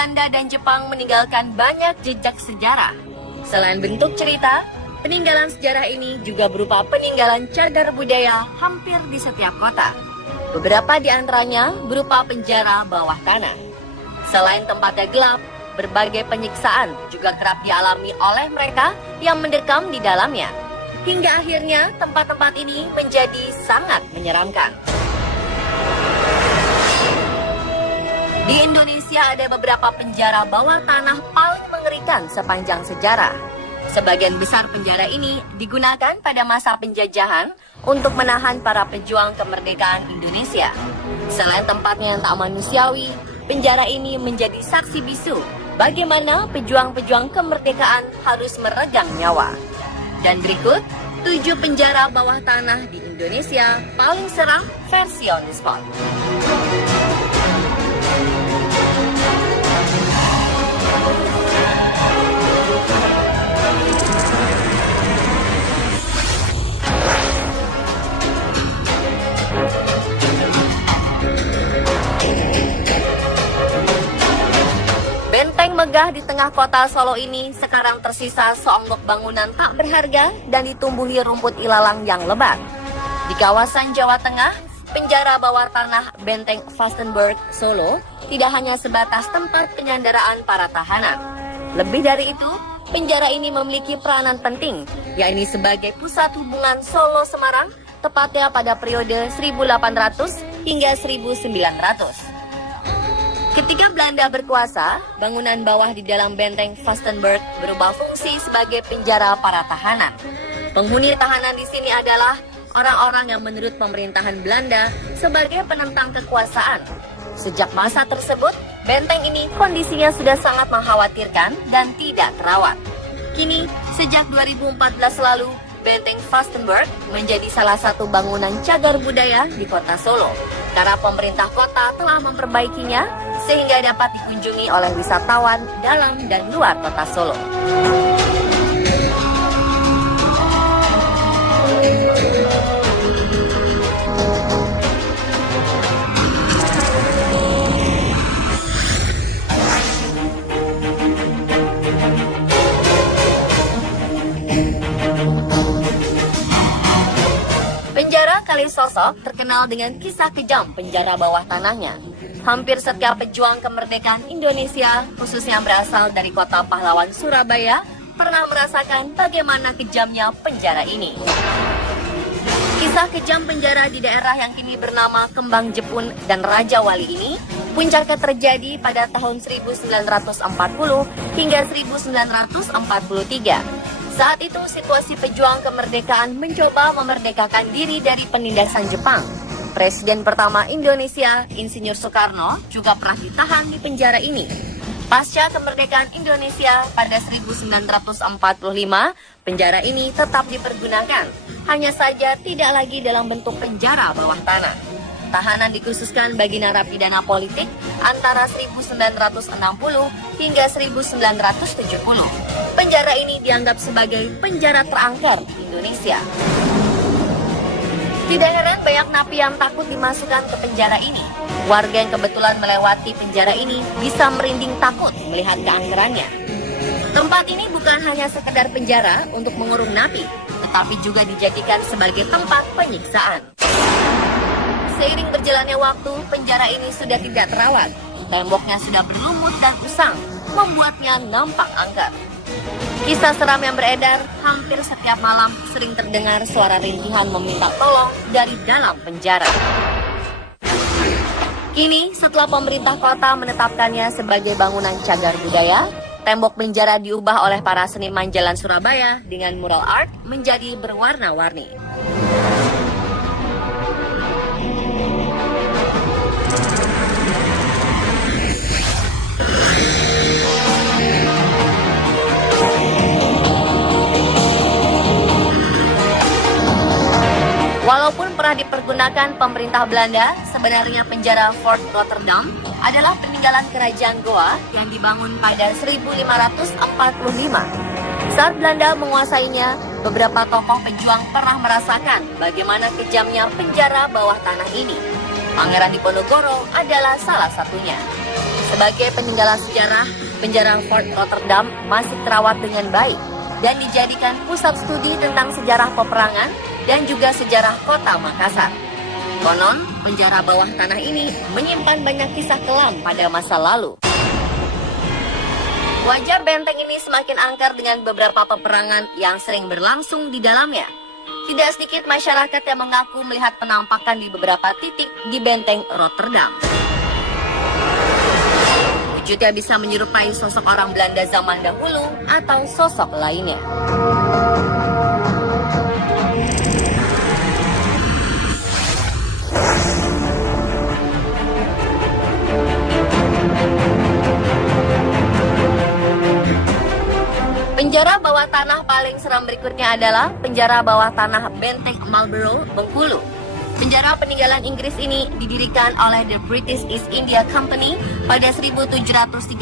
Belanda dan Jepang meninggalkan banyak jejak sejarah. Selain bentuk cerita, peninggalan sejarah ini juga berupa peninggalan cagar budaya hampir di setiap kota. Beberapa di antaranya berupa penjara bawah tanah. Selain tempatnya gelap, berbagai penyiksaan juga kerap dialami oleh mereka yang mendekam di dalamnya. Hingga akhirnya tempat-tempat ini menjadi sangat menyeramkan. Di Indonesia ada beberapa penjara bawah tanah paling mengerikan sepanjang sejarah. Sebagian besar penjara ini digunakan pada masa penjajahan untuk menahan para pejuang kemerdekaan Indonesia. Selain tempatnya yang tak manusiawi, penjara ini menjadi saksi bisu bagaimana pejuang-pejuang kemerdekaan harus meregang nyawa. Dan berikut 7 penjara bawah tanah di Indonesia paling seram versi On The Spot. Benteng megah di tengah kota Solo ini sekarang tersisa seonggok bangunan tak berharga dan ditumbuhi rumput ilalang yang lebat. Di kawasan Jawa Tengah, penjara bawah tanah Benteng Vastenburg, Solo tidak hanya sebatas tempat penyanderaan para tahanan. Lebih dari itu, penjara ini memiliki peranan penting, yakni sebagai pusat hubungan Solo-Semarang, tepatnya pada periode 1800 hingga 1900. Ketika Belanda berkuasa, bangunan bawah di dalam benteng Vastenburg berubah fungsi sebagai penjara para tahanan. Penghuni tahanan di sini adalah orang-orang yang menurut pemerintahan Belanda sebagai penentang kekuasaan. Sejak masa tersebut, benteng ini kondisinya sudah sangat mengkhawatirkan dan tidak terawat. Kini, sejak 2014 lalu, Benteng Vastenburg menjadi salah satu bangunan cagar budaya di kota Solo karena pemerintah kota telah memperbaikinya sehingga dapat dikunjungi oleh wisatawan dalam dan luar kota Solo. Kalisosok terkenal dengan kisah kejam penjara bawah tanahnya. Hampir setiap pejuang kemerdekaan Indonesia, khususnya yang berasal dari kota pahlawan Surabaya, pernah merasakan bagaimana kejamnya penjara ini. Kisah kejam penjara di daerah yang kini bernama Kembang Jepun dan Raja Wali ini puncaknya terjadi pada tahun 1940 hingga 1943. Saat itu situasi pejuang kemerdekaan mencoba memerdekakan diri dari penindasan Jepang. Presiden pertama Indonesia, Insinyur Soekarno, juga pernah ditahan di penjara ini. Pasca kemerdekaan Indonesia pada 1945, penjara ini tetap dipergunakan. Hanya saja tidak lagi dalam bentuk penjara bawah tanah. Tahanan dikhususkan bagi narapidana politik antara 1960 hingga 1970. Penjara ini dianggap sebagai penjara terangker di Indonesia. Tidak heran banyak napi yang takut dimasukkan ke penjara ini. Warga yang kebetulan melewati penjara ini bisa merinding takut melihat keangkerannya. Tempat ini bukan hanya sekedar penjara untuk mengurung napi, tetapi juga dijadikan sebagai tempat penyiksaan. Seiring berjalannya waktu, penjara ini sudah tidak terawat. Temboknya sudah berlumut dan usang, membuatnya nampak angker. Kisah seram yang beredar, hampir setiap malam sering terdengar suara rintihan meminta tolong dari dalam penjara. Kini, setelah pemerintah kota menetapkannya sebagai bangunan cagar budaya, tembok penjara diubah oleh para seniman Jalan Surabaya dengan mural art menjadi berwarna-warni. Walaupun pernah dipergunakan pemerintah Belanda, sebenarnya penjara Fort Rotterdam adalah peninggalan kerajaan Goa yang dibangun pada 1545. Saat Belanda menguasainya, beberapa tokoh pejuang pernah merasakan bagaimana kejamnya penjara bawah tanah ini. Pangeran Diponegoro adalah salah satunya. Sebagai peninggalan sejarah, penjara Fort Rotterdam masih terawat dengan baik dan dijadikan pusat studi tentang sejarah peperangan dan juga sejarah kota Makassar. Konon, penjara bawah tanah ini menyimpan banyak kisah kelam pada masa lalu. Wajah benteng ini semakin angker dengan beberapa peperangan yang sering berlangsung di dalamnya. Tidak sedikit masyarakat yang mengaku melihat penampakan di beberapa titik di benteng Rotterdam. Wujudnya bisa menyerupai sosok orang Belanda zaman dahulu atau sosok lainnya. Penjara bawah tanah paling seram berikutnya adalah penjara bawah tanah Benteng Marlborough, Bengkulu. Penjara peninggalan Inggris ini didirikan oleh The British East India Company pada 1713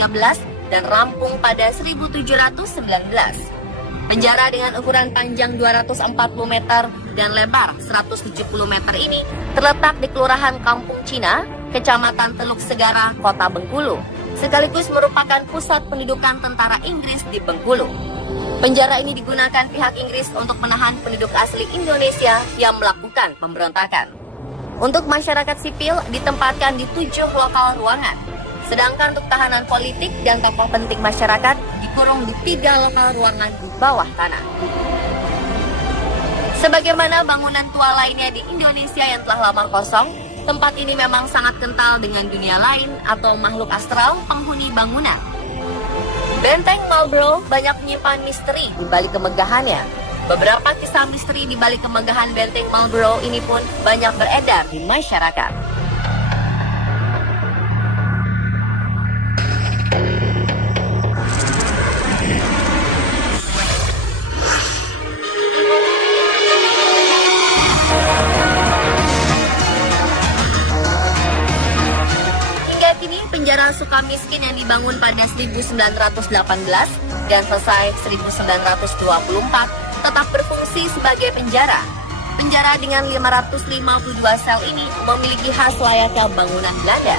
dan rampung pada 1719. Penjara dengan ukuran panjang 240 meter dan lebar 170 meter ini terletak di Kelurahan Kampung Cina, Kecamatan Teluk Segara, Kota Bengkulu, sekaligus merupakan pusat pendudukan tentara Inggris di Bengkulu. Penjara ini digunakan pihak Inggris untuk menahan penduduk asli Indonesia yang melakukan pemberontakan. Untuk masyarakat sipil ditempatkan di 7 lokal ruangan, sedangkan untuk tahanan politik dan tokoh penting masyarakat dikurung di 3 lokal ruangan di bawah tanah. Sebagaimana bangunan tua lainnya di Indonesia yang telah lama kosong, tempat ini memang sangat kental dengan dunia lain atau makhluk astral penghuni bangunan. Benteng Marlborough banyak menyimpan misteri di balik kemegahannya. Beberapa kisah misteri di balik kemegahan Benteng Marlborough ini pun banyak beredar di masyarakat. Penjara Sukamiskin yang dibangun pada 1918 dan selesai 1924 tetap berfungsi sebagai penjara. Penjara dengan 552 sel ini memiliki khas layaknya bangunan Belanda.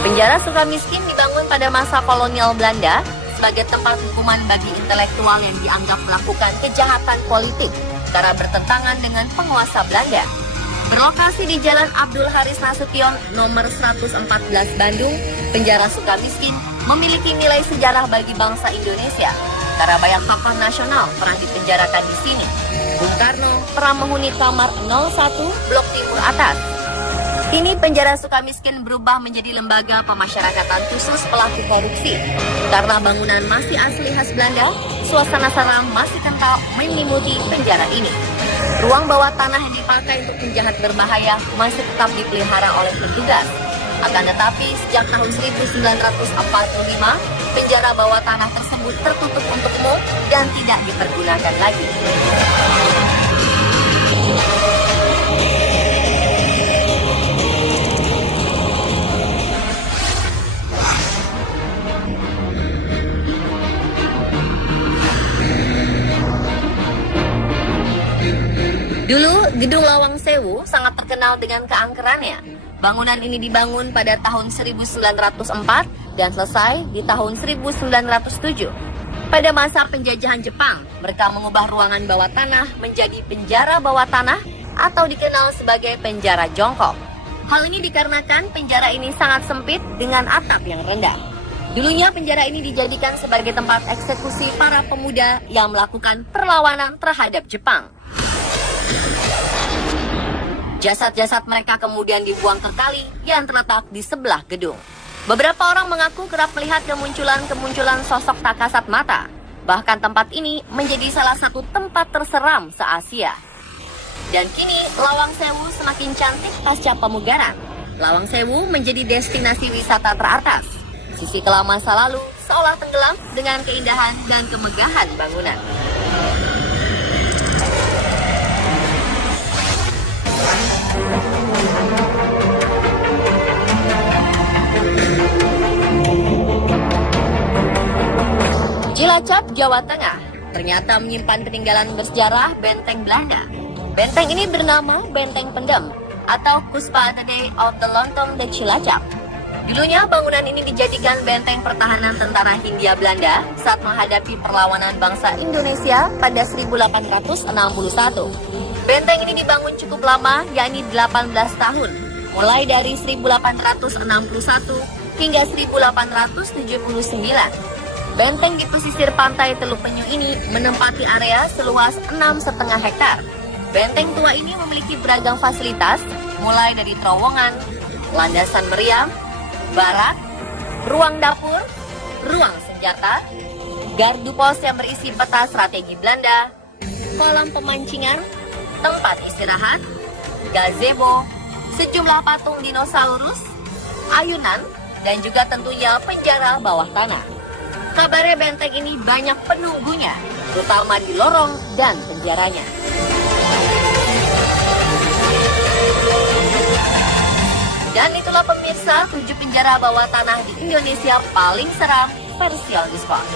Penjara Sukamiskin dibangun pada masa kolonial Belanda sebagai tempat hukuman bagi intelektual yang dianggap melakukan kejahatan politik karena bertentangan dengan penguasa Belanda. Berlokasi di Jalan Abdul Haris Nasution nomor 114 Bandung, penjara Sukamiskin memiliki nilai sejarah bagi bangsa Indonesia karena banyak tokoh nasional pernah dipenjarakan di sini. Bung Karno pernah menghuni kamar 01 Blok Timur Atas. Kini penjara Sukamiskin berubah menjadi lembaga pemasyarakatan khusus pelaku korupsi. Karena bangunan masih asli khas Belanda, suasana seram masih kental menyelimuti penjara ini. Ruang bawah tanah yang dipakai untuk penjahat berbahaya masih tetap dipelihara oleh petugas. Akan tetapi, sejak tahun 1945, penjara bawah tanah tersebut tertutup untuk umum dan tidak dipergunakan lagi. Dulu, Gedung Lawang Sewu sangat terkenal dengan keangkerannya. Bangunan ini dibangun pada tahun 1904 dan selesai di tahun 1907. Pada masa penjajahan Jepang, mereka mengubah ruangan bawah tanah menjadi penjara bawah tanah atau dikenal sebagai penjara jongkok. Hal ini dikarenakan penjara ini sangat sempit dengan atap yang rendah. Dulunya penjara ini dijadikan sebagai tempat eksekusi para pemuda yang melakukan perlawanan terhadap Jepang. Jasad-jasad mereka kemudian dibuang ke kali yang terletak di sebelah gedung. Beberapa orang mengaku kerap melihat kemunculan sosok tak kasat mata. Bahkan tempat ini menjadi salah satu tempat terseram se-Asia. Dan kini Lawang Sewu semakin cantik pasca pemugaran. Lawang Sewu menjadi destinasi wisata teratas. Sisi kelam masa lalu seolah tenggelam dengan keindahan dan kemegahan bangunan. Cilacap, Jawa Tengah, ternyata menyimpan peninggalan bersejarah benteng Belanda. Benteng ini bernama Benteng Pendem atau Kuspa the Day of the Lontong de Cilacap. Dulunya bangunan ini dijadikan benteng pertahanan tentara Hindia Belanda saat menghadapi perlawanan bangsa Indonesia pada 1861. Benteng ini dibangun cukup lama, yakni 18 tahun, mulai dari 1861 hingga 1879. Benteng di pesisir pantai Teluk Penyu ini menempati area seluas 6,5 hektar. Benteng tua ini memiliki beragam fasilitas, mulai dari terowongan, landasan meriam, barak, ruang dapur, ruang senjata, gardu pos yang berisi peta strategi Belanda, kolam pemancingan, tempat istirahat, gazebo, sejumlah patung dinosaurus, ayunan, dan juga tentunya penjara bawah tanah. Kabarnya benteng ini banyak penunggunya, terutama di lorong dan penjaranya. Dan itulah pemirsa 7 penjara bawah tanah di Indonesia paling seram versi On The Spot.